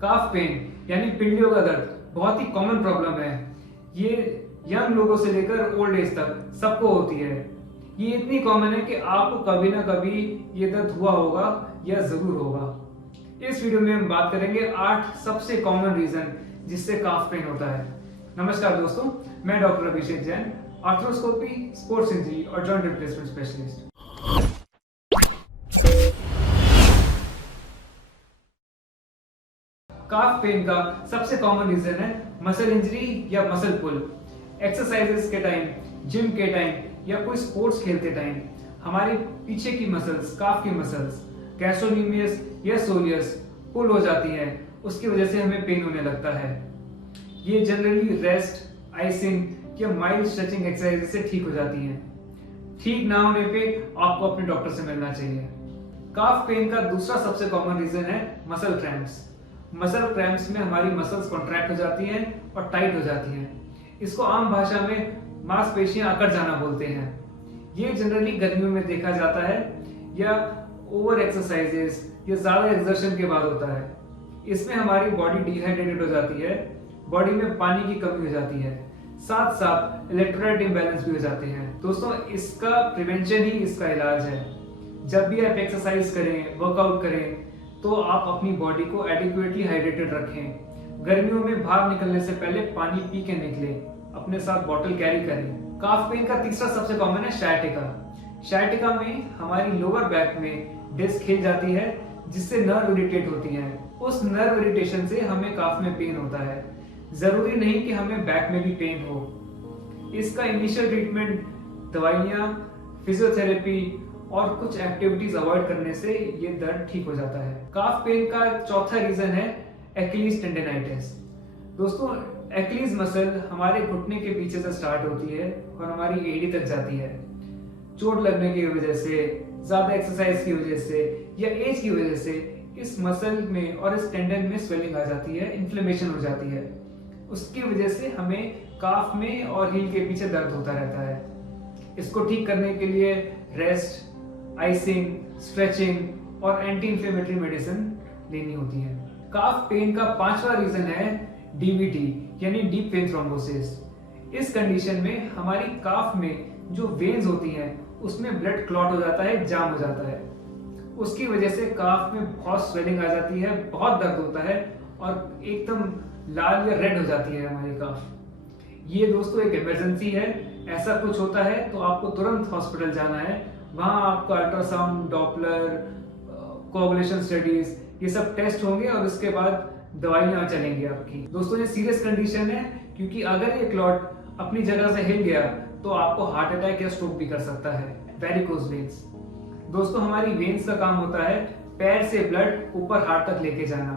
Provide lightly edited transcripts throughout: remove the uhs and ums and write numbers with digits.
काफ pen यानी पिंडियों का दर्द बहुत ही कॉमन प्रॉब्लम है। ये यंग लोगों से लेकर ओल्ड एज तक सबको होती है। ये इतनी कॉमन है कि आपको कभी ना कभी ये दर्द हुआ होगा या जरूर होगा। इस वीडियो में हम बात करेंगे 8 सबसे कॉमन रीजन जिससे काफ पेन होता है। नमस्कार दोस्तों, मैं डॉक्टर अभिषेक जैन, आर्थ्रोस्कोपी, स्पोर्ट्स इंजरी और जॉइंट रिप्लेसमेंट स्पेशलिस्ट। काफ पेन का सबसे कॉमन रीजन है मसल इंजरी या मसल पुल। एक्सरसाइजेस के टाइम, जिम के टाइम या कोई स्पोर्ट्स खेलते टाइम हमारी पीछे की मसल्स, काफ की मसल्स, गैस्ट्रोनिमियस या सोलियस पुल हो जाती हैं। उसकी वजह से हमें पेन होने लगता है। ये जनरली रेस्ट, आइसिंग या माइल्ड स्ट्रेचिंग एक्सरसाइज से ठीक हो जाती हैं। ठीक ना होने पे आपको अपने डॉक्टर से मिलना चाहिए। काफ पेन का दूसरा सबसे कॉमन रीजन है मसल क्रैम्प्स। मसल क्रैम्प्स में हमारी मसल्स कॉन्ट्रैक्ट हो जाती हैं और टाइट हो जाती हैं। इसको आम भाषा में मांसपेशियां अकड़ जाना बोलते हैं। ये जनरली गर्मियों में देखा जाता है या ओवर एक्सरसाइजेस या ज्यादा एक्सर्शन के बाद होता है। इसमें हमारी बॉडी डिहाइड्रेटेड हो जाती है, बॉडी में पानी की कमी हो जाती है, साथ साथ इलेक्ट्रोलाइट इम्बैलेंस भी हो जाते हैं। दोस्तों, इसका प्रिवेंशन ही इसका इलाज है। जब भी आप एक्सरसाइज करें, वर्कआउट करें, तो आप अपनी बॉडी को एडिक्वेटली हाइड्रेटेड रखें। गर्मियों में बाहर निकलने से पहले पानी पी के निकले, अपने साथ बॉटल कैरी करें। काफ पेन का तीसरा सबसे कॉमन है शायटिका। शायटिका में हमारी लोअर बैक में डिस्क हिल जाती है जिससे नर्व इरिटेट होती है। उस नर्व इरिटेशन से हमें काफ में पेन होता है। जरूरी नहीं कि हमें बैक में भी पेन हो। इसका इनिशियल ट्रीटमेंट दवाइयाँ, फिजियोथेरेपी और कुछ एक्टिविटीज अवॉइड करने से ये दर्द ठीक हो जाता है। काफ पेन का चौथा रीजन है एक्किलीज टेंडिनाइटिस। दोस्तों, एक्किलीज मसल हमारे घुटने के पीछे से स्टार्ट होती है और हमारी एड़ी तक जाती है। चोट लगने की वजह से, ज्यादा एक्सरसाइज की वजह से या एज की वजह से इस मसल में और इस टेंडन में स्वेलिंग आ जाती है, इन्फ्लेमेशन हो जाती है। उसकी वजह से हमें काफ में और हील के पीछे दर्द होता रहता है। इसको ठीक करने के लिए रेस्ट, आइसिंग, स्ट्रेचिंग और एंटी इंफ्लेमेटरी मेडिसिन लेनी होती है। काफ पेन का पांचवा रीजन है डीवीटी यानी डीप वेन थ्रोम्बोसिस। इस कंडीशन में हमारी काफ में जो वेन्स होती हैं उसमें ब्लड क्लॉट हो जाता है, जाम हो जाता है। उसकी वजह से काफ में बहुत स्वेलिंग आ जाती है, बहुत दर्द होता है और एकदम लाल या रेड हो जाती है हमारी काफ। ये दोस्तों एक इमरजेंसी है। ऐसा कुछ होता है तो आपको तुरंत हॉस्पिटल जाना है। वहां आपका अल्ट्रासाउंड, डॉपलर, कोगुलेशन स्टडीज, ये सब टेस्ट होंगे और उसके बाद दवाइयां चलेंगी आपकी। दोस्तों, ये सीरियस कंडीशन है क्योंकि अगर ये क्लॉट अपनी जगह से हिल गया तो आपको हार्ट अटैक या स्ट्रोक भी कर सकता है। Varicose veins. दोस्तों, हमारी वेन्स का काम होता है पैर से ब्लड ऊपर हार्ट तक लेके जाना।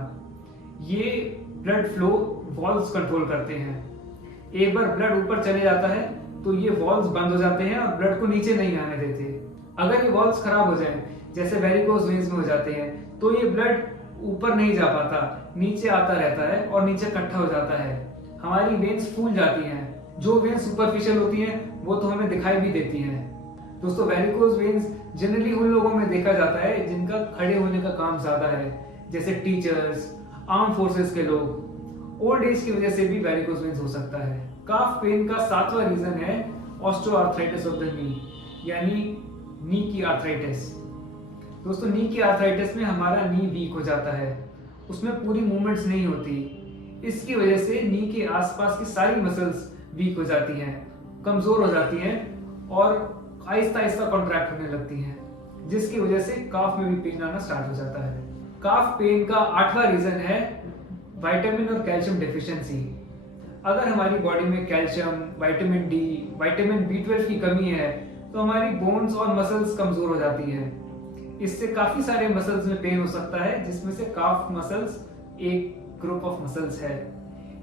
ये ब्लड फ्लो वॉल्व्स कंट्रोल करते हैं। एक बार ब्लड ऊपर चले जाता है तो ये वॉल्व्स बंद हो जाते हैं और ब्लड को नीचे नहीं आने देते। अगर ये वॉल्व्स खराब हो जाएं, जैसे वेरिकोज वेन्स में हो जाते हैं, तो ये ब्लड ऊपर नहीं जा पाता, नीचे आता रहता है और नीचे इकट्ठा हो जाता है। हमारी वेन्स फूल जाती हैं। जो वेन्स सुपरफिशियल होती हैं वो तो हमें दिखाई भी देती हैं। दोस्तों, वेरिकोज वेन्स जनरली उन लोगों में देखा जाता है जिनका खड़े होने का काम ज्यादा है, जैसे टीचर्स, आर्म फोर्सेस के लोग। ओल्ड एज की वजह से भी वेरिकोज वेन्स हो सकता है। काफ पेन का सातवां रीजन है ऑस्टियोआर्थराइटिस ऑफ द नी यानी नी की आर्थराइटिस। दोस्तों, नी की आर्थराइटिस में हमारा नी वीक हो जाता है, उसमें पूरी मूवमेंट्स नहीं होती। इसकी वजह से नी के आसपास की सारी मसल्स वीक हो जाती हैं, कमजोर हो जाती हैं और आहिस्ता आहिस्ता कॉन्ट्रैक्ट होने लगती हैं, जिसकी वजह से काफ में भी पेन आना स्टार्ट हो जाता है। काफ पेन का आठवां रीजन है विटामिन और कैल्शियम डेफिशिएंसी। अगर हमारी बॉडी में calcium, vitamin D, vitamin B12 की कमी है तो हमारी बोन्स और मसल्स कमजोर हो जाती हैं। इससे काफी सारे मसल्स में पेन हो सकता है, जिसमें से काफ मसल्स एक ग्रुप ऑफ मसल्स है।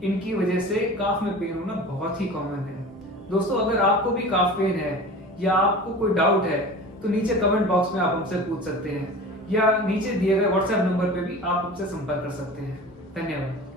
इनकी वजह से काफ में पेन होना बहुत ही कॉमन है। दोस्तों, अगर आपको भी काफ पेन है या आपको कोई डाउट है तो नीचे कमेंट बॉक्स में आप हमसे पूछ सकते हैं या नीचे दिए गए व्हाट्सएप नंबर पे भी आप हमसे संपर्क कर सकते हैं। धन्यवाद।